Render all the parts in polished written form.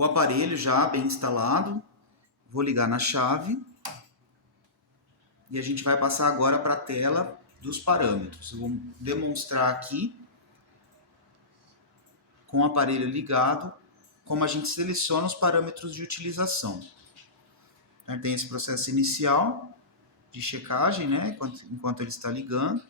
o aparelho já bem instalado. Vou ligar na chave. E a gente vai passar agora para a tela dos parâmetros. Eu vou demonstrar aqui, com o aparelho ligado, como a gente seleciona os parâmetros de utilização. Tem esse processo inicial de checagem, né, enquanto ele está ligando.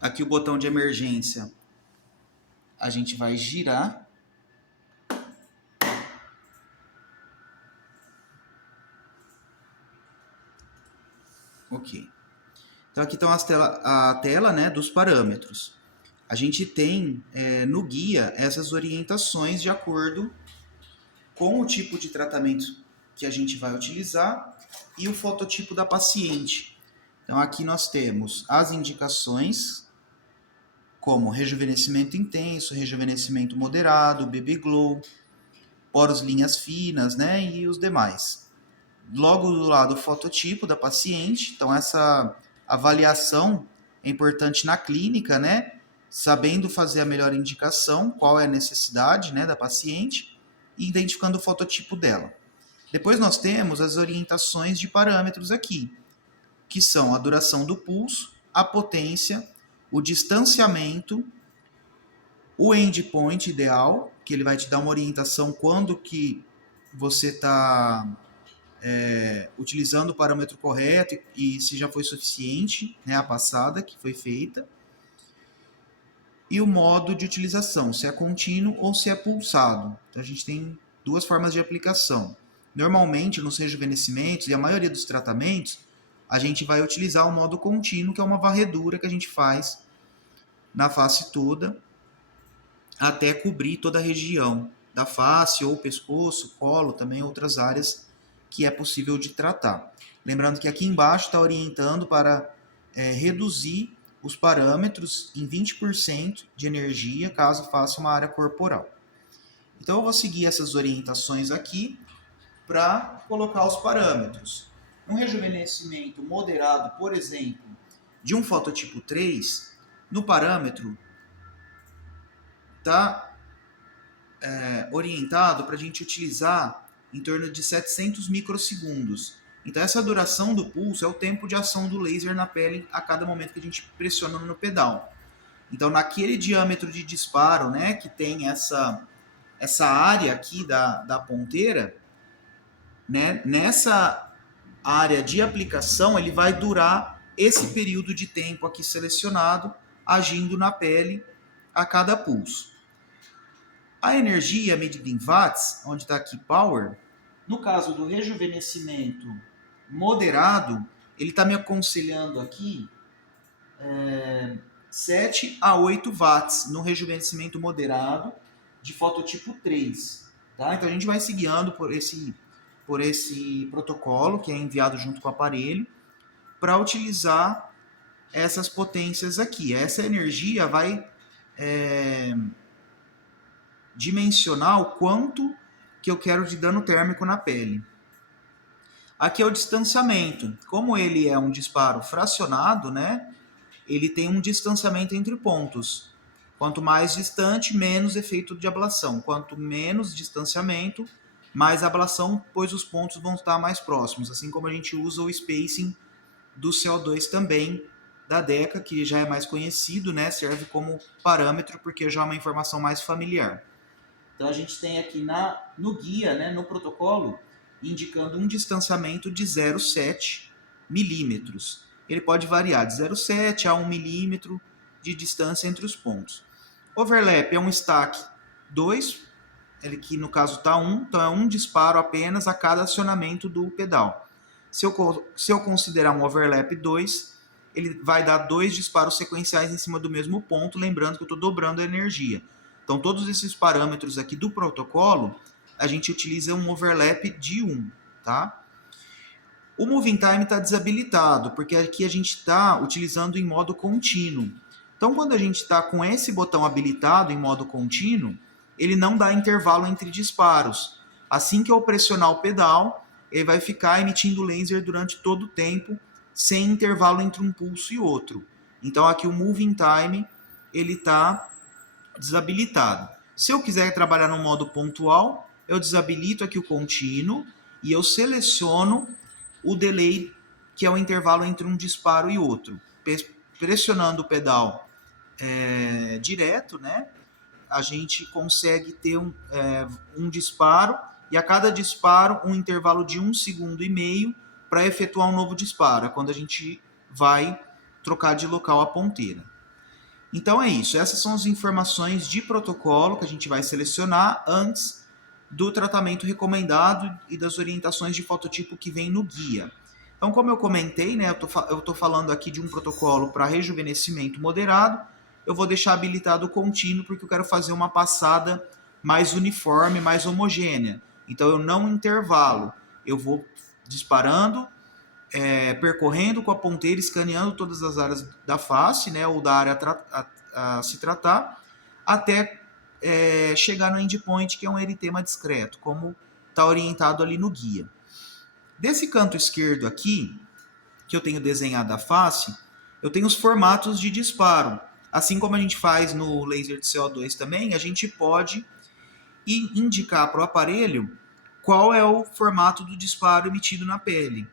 Aqui o botão de emergência, a gente vai girar. Ok. Então aqui estão a tela, né, dos parâmetros. A gente tem no guia essas orientações de acordo com o tipo de tratamento que a gente vai utilizar e o fototipo da paciente. Então aqui nós temos as indicações, como rejuvenescimento intenso, rejuvenescimento moderado, baby glow, poros linhas finas, né, e os demais. Logo do lado o fototipo da paciente, então essa avaliação é importante na clínica, né, sabendo fazer a melhor indicação, qual é a necessidade, né, da paciente, e identificando o fototipo dela. Depois nós temos as orientações de parâmetros aqui, que são a duração do pulso, a potência, o distanciamento, o endpoint ideal, que ele vai te dar uma orientação quando que você está utilizando o parâmetro correto e se já foi suficiente, né, a passada que foi feita. E o modo de utilização, se é contínuo ou se é pulsado. Então a gente tem duas formas de aplicação. Normalmente, nos rejuvenescimentos e a maioria dos tratamentos, a gente vai utilizar o modo contínuo, que é uma varredura que a gente faz na face toda, até cobrir toda a região da face ou pescoço, colo, também outras áreas que é possível de tratar. Lembrando que aqui embaixo está orientando para reduzir os parâmetros em 20% de energia, caso faça uma área corporal. Então eu vou seguir essas orientações aqui para colocar os parâmetros. Um rejuvenescimento moderado, por exemplo, de um fototipo 3, no parâmetro está orientado para a gente utilizar em torno de 700 microsegundos. Então essa duração do pulso é o tempo de ação do laser na pele a cada momento que a gente pressiona no pedal. Então naquele diâmetro de disparo, né, que tem essa área aqui da ponteira, né, nessa área de aplicação ele vai durar esse período de tempo aqui selecionado, agindo na pele a cada pulso. A energia medida em watts, onde está aqui power, no caso do rejuvenescimento moderado, ele está me aconselhando aqui 7 a 8 watts no rejuvenescimento moderado de fototipo 3. Tá? Então a gente vai se guiando por esse protocolo que é enviado junto com o aparelho para utilizar essas potências aqui. Essa energia vai dimensionar o quanto que eu quero de dano térmico na pele. Aqui é o distanciamento. Como ele é um disparo fracionado, né, ele tem um distanciamento entre pontos. Quanto mais distante, menos efeito de ablação. Quanto menos distanciamento, mais ablação, pois os pontos vão estar mais próximos. Assim como a gente usa o spacing do CO2 também, da DECA, que já é mais conhecido, né, serve como parâmetro, porque já é uma informação mais familiar. Então a gente tem aqui no guia, né, no protocolo, indicando um distanciamento de 0,7 milímetros. Ele pode variar de 0,7 a 1 milímetro de distância entre os pontos. Overlap é um stack 2, ele que no caso está 1, então é um disparo apenas a cada acionamento do pedal. Se eu considerar um overlap 2, ele vai dar 2 disparos sequenciais em cima do mesmo ponto, lembrando que eu estou dobrando a energia. Então, todos esses parâmetros aqui do protocolo, a gente utiliza um overlap de 1, tá? O Moving Time está desabilitado, porque aqui a gente está utilizando em modo contínuo. Então, quando a gente está com esse botão habilitado em modo contínuo, ele não dá intervalo entre disparos. Assim que eu pressionar o pedal, ele vai ficar emitindo laser durante todo o tempo, sem intervalo entre um pulso e outro. Então, aqui o Moving Time ele está desabilitado. Se eu quiser trabalhar no modo pontual, eu desabilito aqui o contínuo e eu seleciono o delay, que é o intervalo entre um disparo e outro. Pressionando o pedal direto, né, a gente consegue ter um disparo e a cada disparo um intervalo de 1,5 segundo para efetuar um novo disparo, é quando a gente vai trocar de local a ponteira. Então é isso, essas são as informações de protocolo que a gente vai selecionar antes do tratamento recomendado e das orientações de fototipo que vem no guia. Então, como eu comentei, né, eu estou falando aqui de um protocolo para rejuvenescimento moderado, eu vou deixar habilitado o contínuo porque eu quero fazer uma passada mais uniforme, mais homogênea. Então eu não intervalo, eu vou disparando, percorrendo com a ponteira, escaneando todas as áreas da face, né, ou da área a se tratar, até chegar no endpoint, que é um eritema discreto, como está orientado ali no guia. Desse canto esquerdo aqui, que eu tenho desenhado a face, eu tenho os formatos de disparo. Assim como a gente faz no laser de CO2 também, a gente pode indicar para o aparelho qual é o formato do disparo emitido na pele,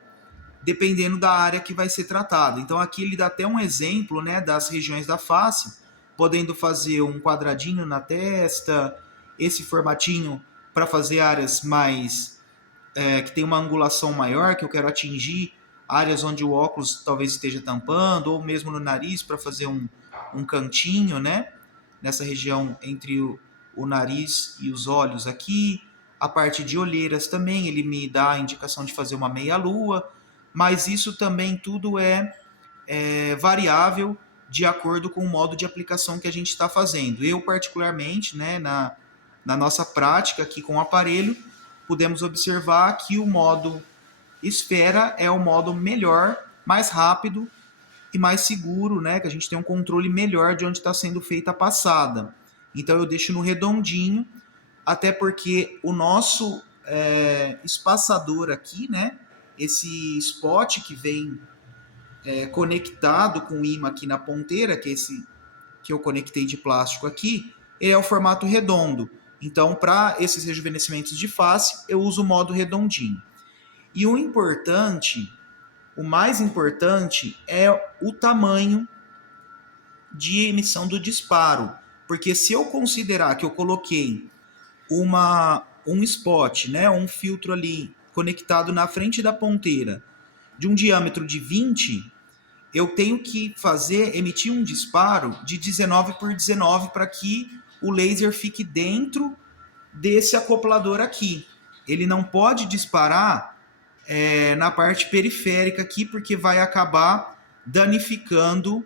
dependendo da área que vai ser tratada. Então aqui ele dá até um exemplo, né, das regiões da face, podendo fazer um quadradinho na testa, esse formatinho para fazer áreas mais que tem uma angulação maior, que eu quero atingir áreas onde o óculos talvez esteja tampando, ou mesmo no nariz para fazer um cantinho, né, nessa região entre o nariz e os olhos aqui. A parte de olheiras também, ele me dá a indicação de fazer uma meia-lua, mas isso também tudo é variável de acordo com o modo de aplicação que a gente está fazendo. Eu, particularmente, né, na nossa prática aqui com o aparelho, podemos observar que o modo esfera é o modo melhor, mais rápido e mais seguro, né, que a gente tem um controle melhor de onde está sendo feita a passada. Então eu deixo no redondinho, até porque o nosso espaçador aqui, né, esse spot que vem conectado com o imã aqui na ponteira, que é esse que eu conectei de plástico aqui, ele é o formato redondo. Então, para esses rejuvenescimentos de face, eu uso o modo redondinho. E o mais importante é o tamanho de emissão do disparo. Porque se eu considerar que eu coloquei um spot, né, um filtro ali conectado na frente da ponteira de um diâmetro de 20, eu tenho que emitir um disparo de 19 por 19 para que o laser fique dentro desse acoplador aqui. Ele não pode disparar na parte periférica aqui, porque vai acabar danificando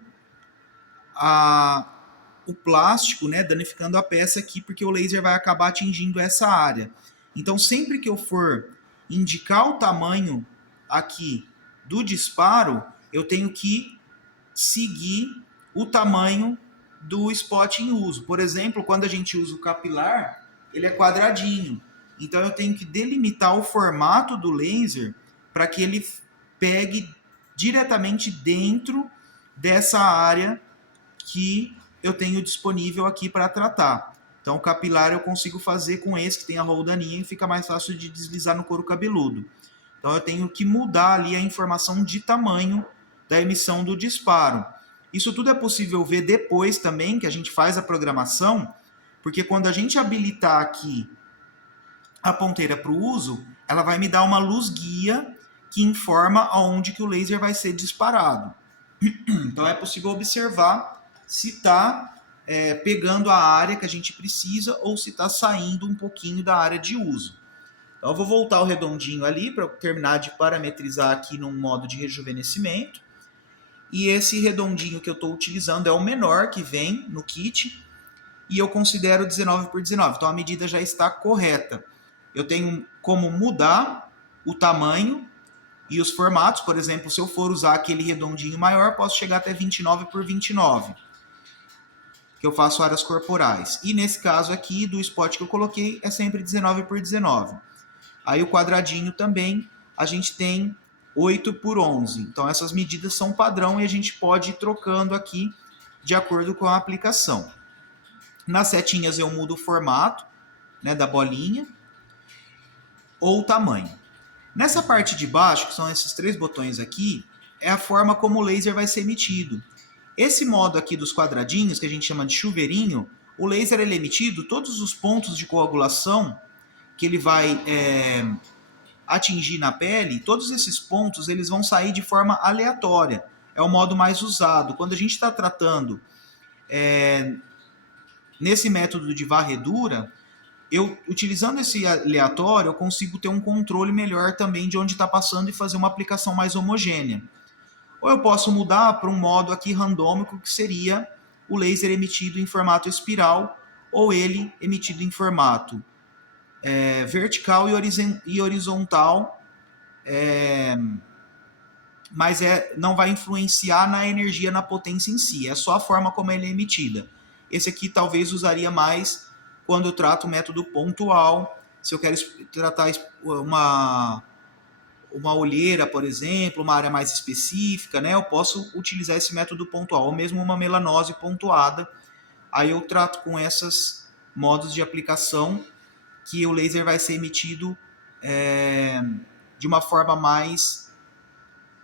o plástico, né, danificando a peça aqui, porque o laser vai acabar atingindo essa área. Então, sempre que eu for indicar o tamanho aqui do disparo, eu tenho que seguir o tamanho do spot em uso. Por exemplo, quando a gente usa o capilar, ele é quadradinho. Então eu tenho que delimitar o formato do laser para que ele pegue diretamente dentro dessa área que eu tenho disponível aqui para tratar. Então o capilar eu consigo fazer com esse que tem a roldaninha e fica mais fácil de deslizar no couro cabeludo. Então eu tenho que mudar ali a informação de tamanho da emissão do disparo. Isso tudo é possível ver depois também, que a gente faz a programação, porque quando a gente habilitar aqui a ponteira para o uso, ela vai me dar uma luz guia que informa aonde que o laser vai ser disparado. Então é possível observar se está pegando a área que a gente precisa ou se está saindo um pouquinho da área de uso. Então eu vou voltar o redondinho ali para terminar de parametrizar aqui num modo de rejuvenescimento. E esse redondinho que eu estou utilizando é o menor que vem no kit, e eu considero 19 por 19. Então a medida já está correta. Eu tenho como mudar o tamanho e os formatos. Por exemplo, se eu for usar aquele redondinho maior, posso chegar até 29 por 29, que eu faço áreas corporais. E nesse caso aqui, do spot que eu coloquei, é sempre 19 por 19. Aí o quadradinho também, a gente tem 8 por 11. Então essas medidas são padrão e a gente pode ir trocando aqui de acordo com a aplicação. Nas setinhas eu mudo o formato, né, da bolinha ou o tamanho. Nessa parte de baixo, que são esses 3 botões aqui, é a forma como o laser vai ser emitido. Esse modo aqui dos quadradinhos, que a gente chama de chuveirinho, o laser ele é emitido, todos os pontos de coagulação que ele vai atingir na pele, todos esses pontos eles vão sair de forma aleatória. É o modo mais usado. Quando a gente está tratando nesse método de varredura, eu utilizando esse aleatório, eu consigo ter um controle melhor também de onde está passando e fazer uma aplicação mais homogênea. Ou eu posso mudar para um modo aqui randômico, que seria o laser emitido em formato espiral, ou ele emitido em formato vertical e horizontal, mas não vai influenciar na energia, na potência em si, é só a forma como ele é emitida. Esse aqui talvez usaria mais quando eu trato o método pontual, se eu quero tratar uma olheira, por exemplo, uma área mais específica, né? Eu posso utilizar esse método pontual, ou mesmo uma melanose pontuada. Aí eu trato com esses modos de aplicação que o laser vai ser emitido de uma forma mais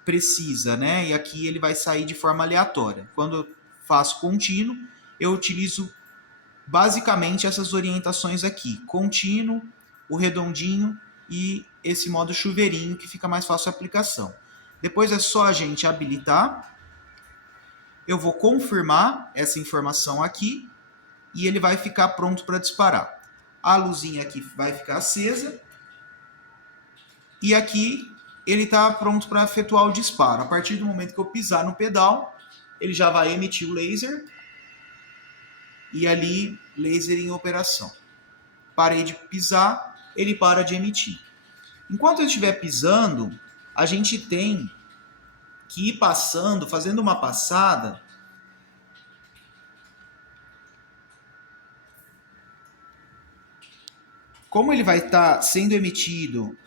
precisa, né? E aqui ele vai sair de forma aleatória. Quando eu faço contínuo, eu utilizo basicamente essas orientações aqui: contínuo, o redondinho e esse modo chuveirinho, que fica mais fácil a aplicação. Depois é só a gente habilitar. Eu vou confirmar essa informação aqui e ele vai ficar pronto para disparar. A luzinha aqui vai ficar acesa e aqui ele está pronto para efetuar o disparo. A partir do momento que eu pisar no pedal, ele já vai emitir o laser e ali, laser em operação. Parei de pisar, ele para de emitir. Enquanto eu estiver pisando, a gente tem que ir passando, fazendo uma passada como ele vai estar sendo emitido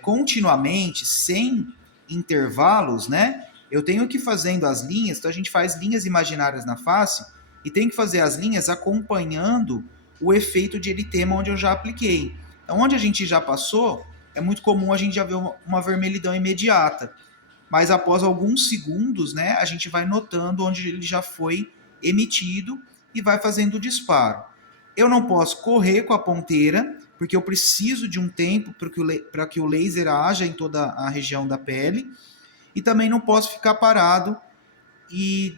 continuamente, sem intervalos, né? Eu tenho que ir fazendo as linhas, então a gente faz linhas imaginárias na face e tem que fazer as linhas acompanhando o efeito de eritema onde eu já apliquei. Então, onde a gente já passou, é muito comum a gente já ver uma vermelhidão imediata. Mas após alguns segundos, né, a gente vai notando onde ele já foi emitido e vai fazendo o disparo. Eu não posso correr com a ponteira, porque eu preciso de um tempo para que o laser haja em toda a região da pele. E também não posso ficar parado e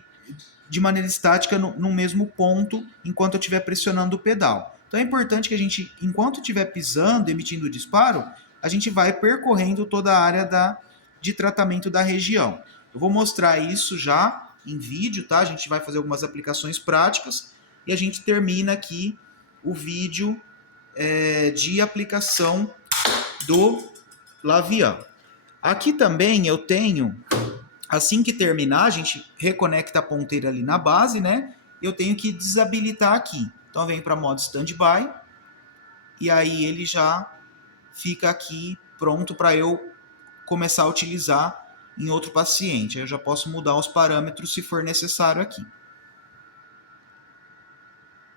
de maneira estática no mesmo ponto enquanto eu estiver pressionando o pedal. Então é importante que a gente, enquanto estiver pisando, emitindo o disparo, a gente vai percorrendo toda a área de tratamento da região. Eu vou mostrar isso já em vídeo, tá? A gente vai fazer algumas aplicações práticas e a gente termina aqui o vídeo de aplicação do Lavian. Aqui também eu tenho, assim que terminar, a gente reconecta a ponteira ali na base, né? Eu tenho que desabilitar aqui. Então eu venho para modo standby e aí ele já fica aqui pronto para eu começar a utilizar em outro paciente. Aí eu já posso mudar os parâmetros se for necessário aqui.